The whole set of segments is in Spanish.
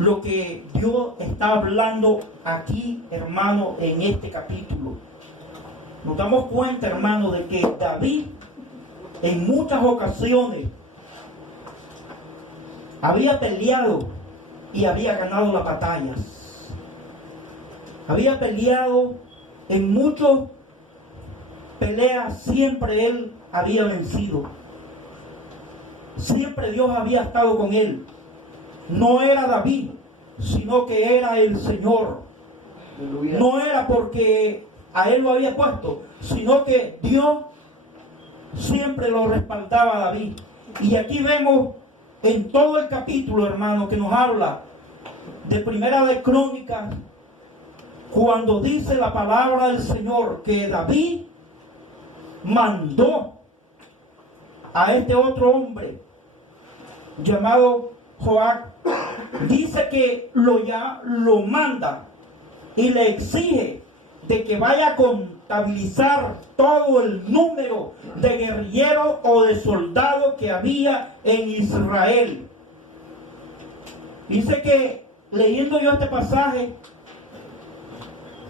lo que Dios está hablando aquí, hermano, en este capítulo. Nos damos cuenta, hermano, de que David en muchas ocasiones había peleado y había ganado las batallas. Había peleado en muchas peleas, siempre él había vencido. Siempre Dios había estado con él. No era David, sino que era el Señor. No era porque a él lo había puesto, sino que Dios siempre lo respaldaba a David. Y aquí vemos en todo el capítulo, hermano, que nos habla de Primera de Crónicas, cuando dice la palabra del Señor que David mandó a este otro hombre llamado Joab. Dice que lo manda y le exige de que vaya a contabilizar todo el número de guerrilleros o de soldados que había en Israel. Dice que, leyendo yo este pasaje,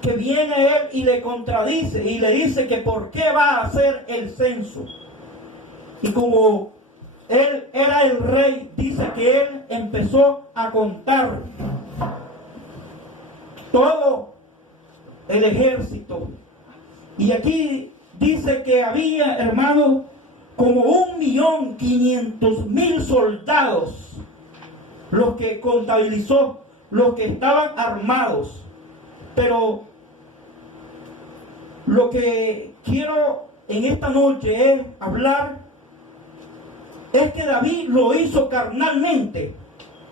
que viene él y le contradice y le dice que por qué va a hacer el censo. Y como él era el rey, dice que él empezó a contar todo el ejército. Y aquí dice que había, hermanos, como 1.500.000 soldados, los que contabilizó, los que estaban armados. Pero lo que quiero en esta noche es hablar, es que David lo hizo carnalmente.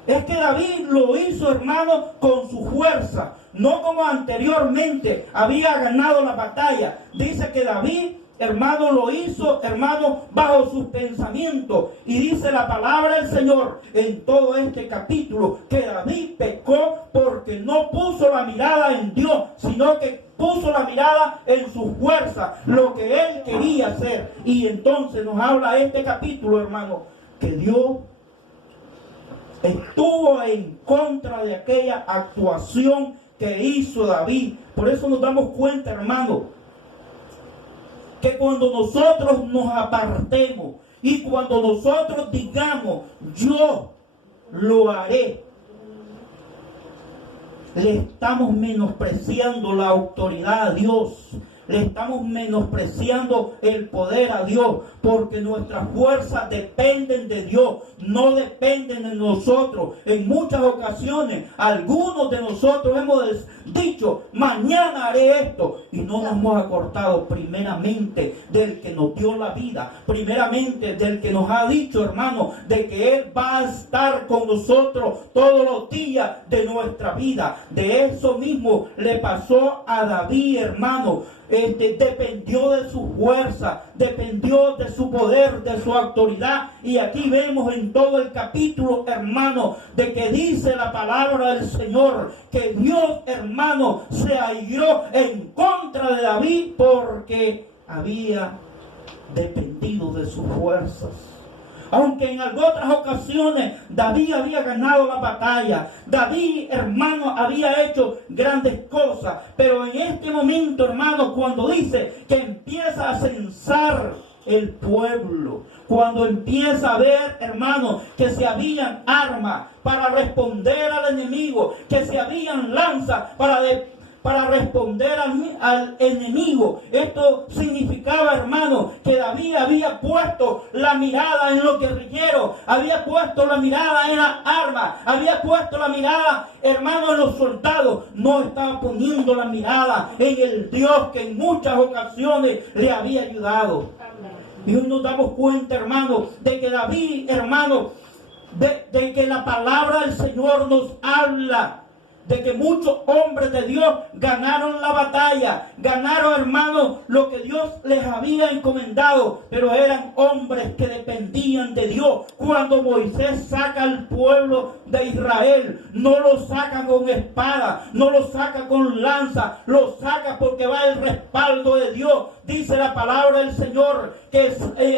Es que David lo hizo, hermano, con su fuerza, no como anteriormente había ganado la batalla. Dice que David, hermano, lo hizo, hermano, bajo sus pensamientos. Y dice la palabra del Señor en todo este capítulo que David pecó porque no puso la mirada en Dios, sino que puso la mirada en su fuerza, lo que él quería hacer. Y entonces nos habla este capítulo, hermano, que Dios estuvo en contra de aquella actuación que hizo David. Por eso nos damos cuenta, hermano, que cuando nosotros nos apartemos y cuando nosotros digamos yo lo haré, le estamos menospreciando la autoridad a Dios. Le estamos menospreciando el poder a Dios, porque nuestras fuerzas dependen de Dios, no dependen de nosotros. En muchas ocasiones, algunos de nosotros hemos dicho, mañana haré esto, y no nos hemos acordado primeramente del que nos dio la vida, primeramente del que nos ha dicho, hermano, de que Él va a estar con nosotros todos los días de nuestra vida. De eso mismo le pasó a David, hermano. Dependió de su fuerza, dependió de su poder, de su autoridad. Y aquí vemos en todo el capítulo, hermano, de que dice la palabra del Señor que Dios, hermano, se airó en contra de David porque había dependido de sus fuerzas. Aunque en otras ocasiones David había ganado la batalla, David, hermano, había hecho grandes cosas, pero en este momento, hermano, cuando dice que empieza a censar el pueblo, cuando empieza a ver, hermano, que se habían armas para responder al enemigo, que se habían lanzas para responder al enemigo. Esto significaba, hermano, que David había puesto la mirada en los guerrilleros, había puesto la mirada en las armas, había puesto la mirada, hermano, en los soldados. No estaba poniendo la mirada en el Dios que en muchas ocasiones le había ayudado. Y hoy nos damos cuenta, hermano, de que David, hermano, de que la palabra del Señor nos habla de que muchos hombres de Dios ganaron la batalla, ganaron, hermanos, lo que Dios les había encomendado, pero eran hombres que dependían de Dios. Cuando Moisés saca al pueblo de Israel, no lo saca con espada, no lo saca con lanza, lo saca porque va el respaldo de Dios. Dice la palabra del Señor que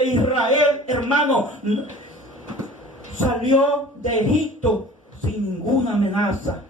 Israel, hermano, salió de Egipto sin ninguna amenaza.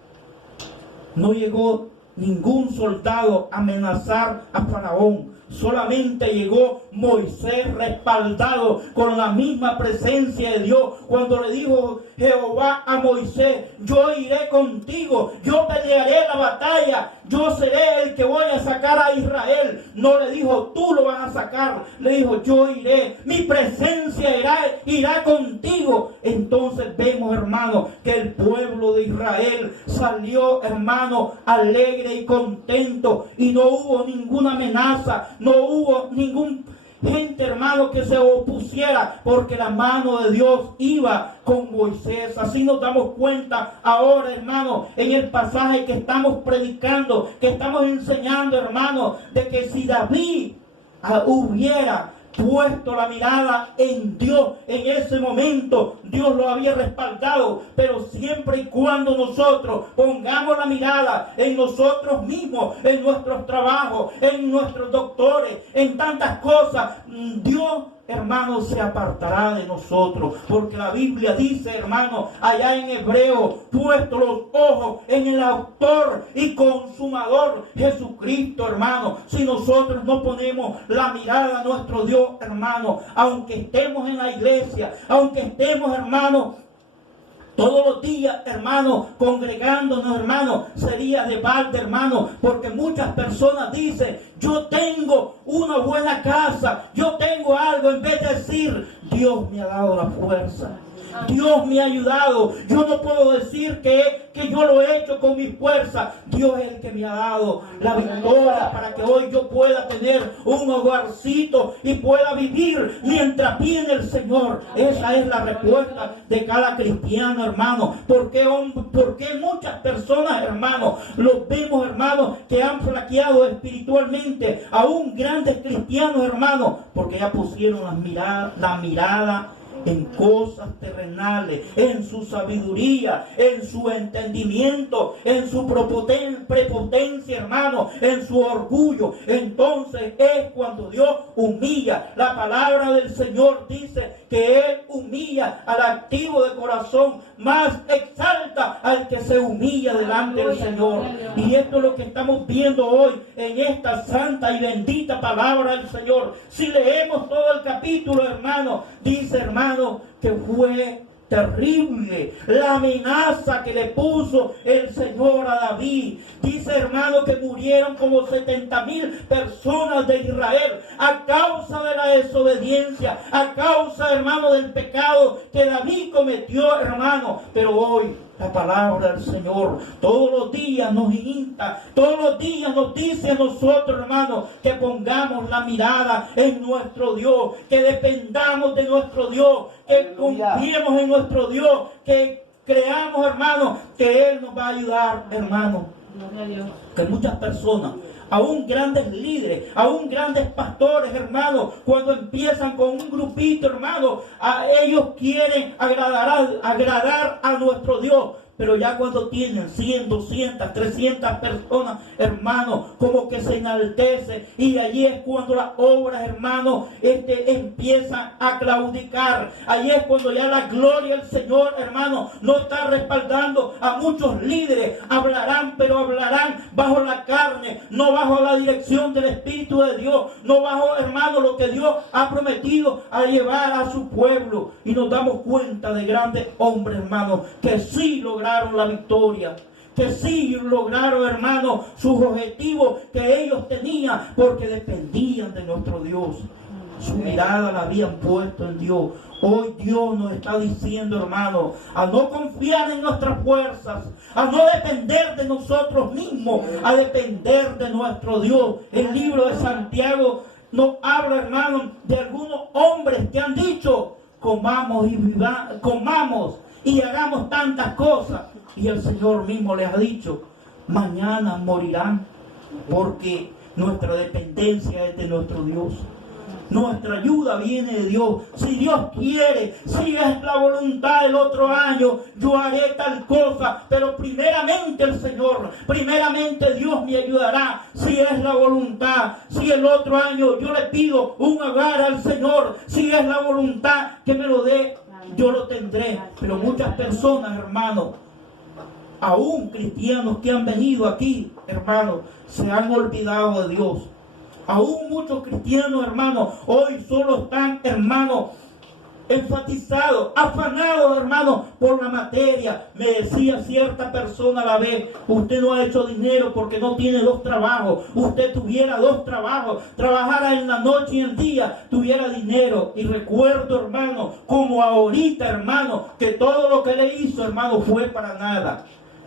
No llegó ningún soldado a amenazar a Faraón. Solamente llegó Moisés respaldado con la misma presencia de Dios. Cuando le dijo Jehová a Moisés: yo iré contigo, yo pelearé la batalla, yo seré el que voy a sacar a Israel. No le dijo: tú lo vas a sacar. Le dijo: yo iré, mi presencia irá contigo. Entonces vemos, hermano, que el pueblo de Israel salió, hermano, alegre y contento, y no hubo ninguna amenaza, no hubo ningún gente, hermano, que se opusiera, porque la mano de Dios iba con Moisés. Así nos damos cuenta ahora, hermano, en el pasaje que estamos predicando, que estamos enseñando, hermano, de que si David hubiera puesto la mirada en Dios, en ese momento Dios lo había respaldado. Pero siempre y cuando nosotros pongamos la mirada en nosotros mismos, en nuestros trabajos, en nuestros doctores, en tantas cosas, Dios, hermano, se apartará de nosotros. Porque la Biblia dice, hermano, allá en Hebreo: puesto los ojos en el autor y consumador Jesucristo, hermano. Si nosotros no ponemos la mirada a nuestro Dios, hermano, aunque estemos en la iglesia, aunque estemos, hermano, todos los días, hermano, congregándonos, hermano, sería de balde, hermano, porque muchas personas dicen: yo tengo una buena casa, yo tengo algo, en vez de decir: Dios me ha dado la fuerza, Dios me ha ayudado. Yo no puedo decir que yo lo he hecho con mi fuerza. Dios es el que me ha dado la victoria para que hoy yo pueda tener un hogarcito y pueda vivir mientras viene el Señor. Esa es la respuesta de cada cristiano, hermano. ¿Por qué muchas personas, hermano, los vemos, hermano, que han flaqueado espiritualmente, aún grandes cristianos, hermano? Porque ya pusieron la mirada en cosas terrenales, en su sabiduría, en su entendimiento, en su prepotencia, hermano, en su orgullo. Entonces es cuando Dios humilla. La palabra del Señor dice que Él humilla al activo de corazón, más exalta al que se humilla delante del Señor. Y esto es lo que estamos viendo hoy en esta santa y bendita palabra del Señor. Si leemos todo el capítulo, hermano, dice, hermano, que fue terrible la amenaza que le puso el Señor a David. Dice, hermano, que murieron como 70,000 personas de Israel a causa de la desobediencia, a causa, hermano, del pecado que David cometió, hermano. Pero hoy la palabra del Señor todos los días nos insta, todos los días nos dice a nosotros, hermano, que pongamos la mirada en nuestro Dios, que dependamos de nuestro Dios, que confiemos en nuestro Dios, que creamos, hermano, que Él nos va a ayudar, hermano. Que muchas personas, aún grandes líderes, aún grandes pastores, hermano, cuando empiezan con un grupito, hermano, ellos quieren agradar a nuestro Dios. Pero ya cuando tienen 100, 200, 300 personas, hermano, como que se enaltece. Y allí es cuando las obras, hermano, empiezan a claudicar. Allí es cuando ya la gloria del Señor, hermano, no está respaldando a muchos líderes. Hablarán, pero hablarán bajo la carne, no bajo la dirección del Espíritu de Dios, no bajo, hermano, lo que Dios ha prometido a llevar a su pueblo. Y nos damos cuenta de grandes hombres, hermano, que sí lograron la victoria, que sí lograron, hermano, sus objetivos que ellos tenían, porque dependían de nuestro Dios. Su mirada la habían puesto en Dios. Hoy Dios nos está diciendo, hermano, a no confiar en nuestras fuerzas, a no depender de nosotros mismos, a depender de nuestro Dios. El libro de Santiago nos habla, hermano, de algunos hombres que han dicho: comamos y hagamos tantas cosas. Y el Señor mismo les ha dicho: mañana morirán, porque nuestra dependencia es de nuestro Dios. Nuestra ayuda viene de Dios. Si Dios quiere, si es la voluntad, el otro año yo haré tal cosa. Pero primeramente el Señor, primeramente Dios me ayudará. Si es la voluntad, si el otro año yo le pido un hogar al Señor, si es la voluntad que me lo dé, yo lo tendré. Pero muchas personas, hermanos, Aún cristianos que han venido aquí, hermanos, se han olvidado de Dios. Aún muchos cristianos, hermanos, hoy solo están, hermanos, enfatizados, afanados, hermanos, por la materia. Me decía cierta persona a la vez: usted no ha hecho dinero porque no tiene 2 trabajos. Usted tuviera 2 trabajos, trabajara en la noche y en el día, tuviera dinero. Y recuerdo, hermano, como ahorita, hermano, que todo lo que le hizo, hermano, fue para nada.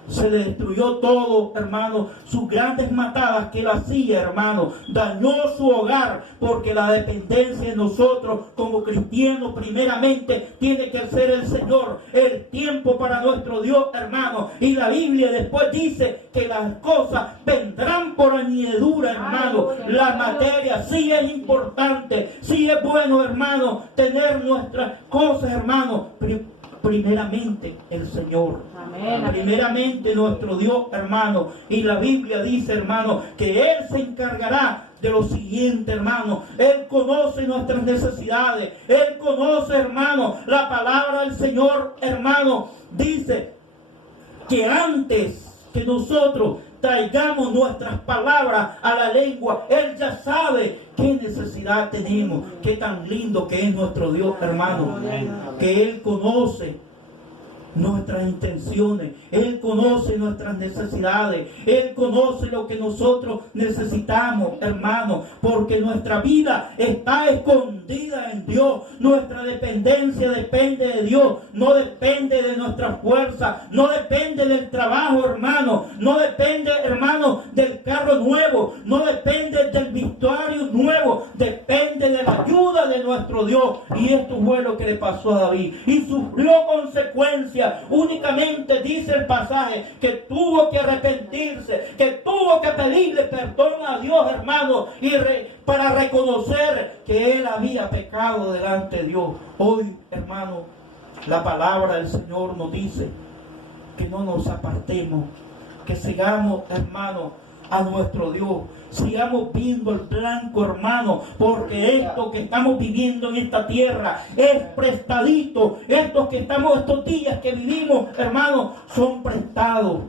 Se le destruyó todo, hermano. Sus grandes matadas que él hacía, hermano, dañó su hogar, porque la dependencia de nosotros como cristianos primeramente tiene que ser el Señor, el tiempo para nuestro Dios, hermano. Y la Biblia después dice que las cosas vendrán por añadidura, hermano. La materia sí es importante, sí es bueno, hermano, tener nuestras cosas, hermano. Primeramente el Señor. Amén. Primeramente nuestro Dios, hermano. Y la Biblia dice, hermano, que Él se encargará de lo siguiente, hermano. Él conoce nuestras necesidades. Él conoce, hermano, la palabra del Señor, hermano. Dice que antes que nosotros traigamos nuestras palabras a la lengua, Él ya sabe qué necesidad tenemos. Qué tan lindo que es nuestro Dios, hermano. Que Él conoce nuestras intenciones, Él conoce nuestras necesidades, Él conoce lo que nosotros necesitamos, hermano, porque nuestra vida está escondida en Dios. Nuestra dependencia depende de Dios, no depende de nuestra fuerza, no depende del trabajo, hermano, no depende, hermano, del carro nuevo, no depende del vestuario nuevo, depende de la ayuda de nuestro Dios. Y esto fue lo que le pasó a David, y sufrió consecuencias. Únicamente dice el pasaje que tuvo que arrepentirse, que tuvo que pedirle perdón a Dios, hermano, y para reconocer que él había pecado delante de Dios. Hoy, hermano, la palabra del Señor nos dice que no nos apartemos, que sigamos, hermano, a nuestro Dios. Sigamos viendo el blanco, hermano, porque esto que estamos viviendo en esta tierra es prestadito. Estos días que vivimos, hermano, son prestados.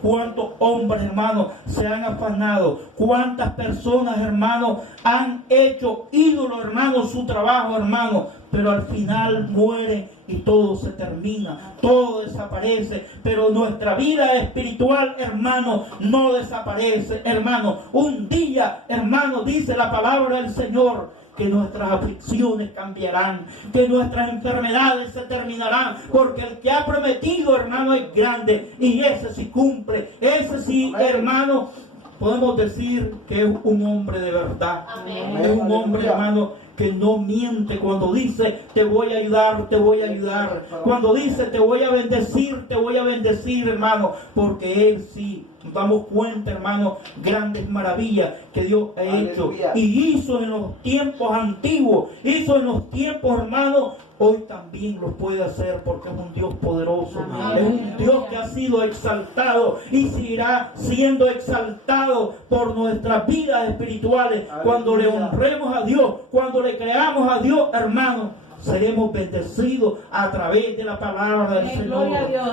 ¿Cuántos hombres, hermanos, se han afanado? ¿Cuántas personas, hermanos, han hecho ídolo, hermano, su trabajo, hermano? Pero al final mueren y todo se termina, todo desaparece. Pero nuestra vida espiritual, hermano, no desaparece, hermano. Un día, hermano, dice la palabra del Señor, que nuestras aflicciones cambiarán, que nuestras enfermedades se terminarán, porque el que ha prometido, hermano, es grande, y ese sí cumple. Ese sí, hermano, podemos decir que es un hombre de verdad. Amén. Es un hombre, hermano, que no miente. Cuando dice te voy a ayudar, te voy a ayudar. Cuando dice te voy a bendecir, hermano, porque Él sí. Nos damos cuenta, hermano, grandes maravillas que Dios ha hecho y hizo en los tiempos antiguos, hizo en los tiempos, hermano, hoy también lo puede hacer, porque es un Dios poderoso. Amén. Es un Dios que ha sido exaltado y seguirá siendo exaltado por nuestras vidas espirituales. Amén. Cuando le honremos a Dios, cuando le creamos a Dios, hermano, seremos bendecidos a través de la palabra del Señor.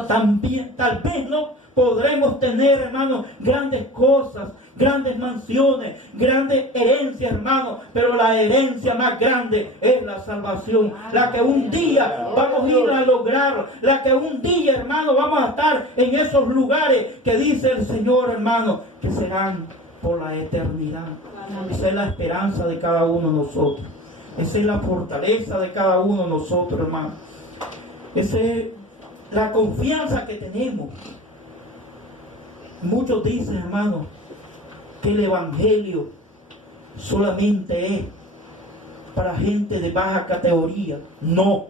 También, tal vez no podremos tener, hermanos, grandes cosas, grandes mansiones, grandes herencias, hermanos, pero la herencia más grande es la salvación, la que un día vamos a ir a lograr, la que un día, hermano, vamos a estar en esos lugares que dice el Señor, hermano, que serán por la eternidad. Esa es la esperanza de cada uno de nosotros. Esa es la fortaleza de cada uno de nosotros, hermano. Esa es la confianza que tenemos. Muchos dicen, hermano, que el evangelio solamente es para gente de baja categoría. No,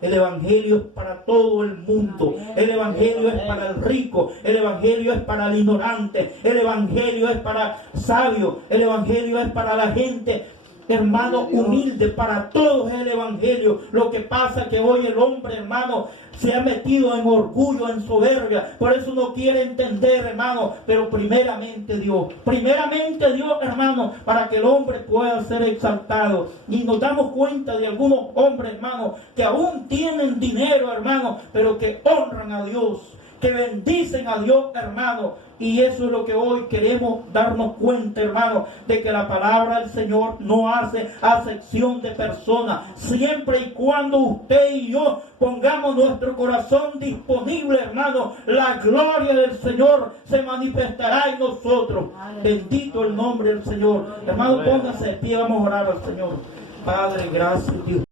el evangelio es para todo el mundo. El evangelio es para el rico, el evangelio es para el ignorante, el evangelio es para sabios, el evangelio es para la gente, hermano, humilde. Para todos es el evangelio. Lo que pasa es que hoy el hombre, hermano, se ha metido en orgullo, en soberbia, por eso no quiere entender, hermano. Pero primeramente Dios, hermano, para que el hombre pueda ser exaltado. Y nos damos cuenta de algunos hombres, hermano, que aún tienen dinero, hermano, pero que honran a Dios, que bendicen a Dios, hermano. Y eso es lo que hoy queremos darnos cuenta, hermano, de que la palabra del Señor no hace acepción de personas. Siempre y cuando usted y yo pongamos nuestro corazón disponible, hermano, la gloria del Señor se manifestará en nosotros. Bendito el nombre del Señor. Hermano, póngase de pie, vamos a orar al Señor. Padre, gracias, Dios.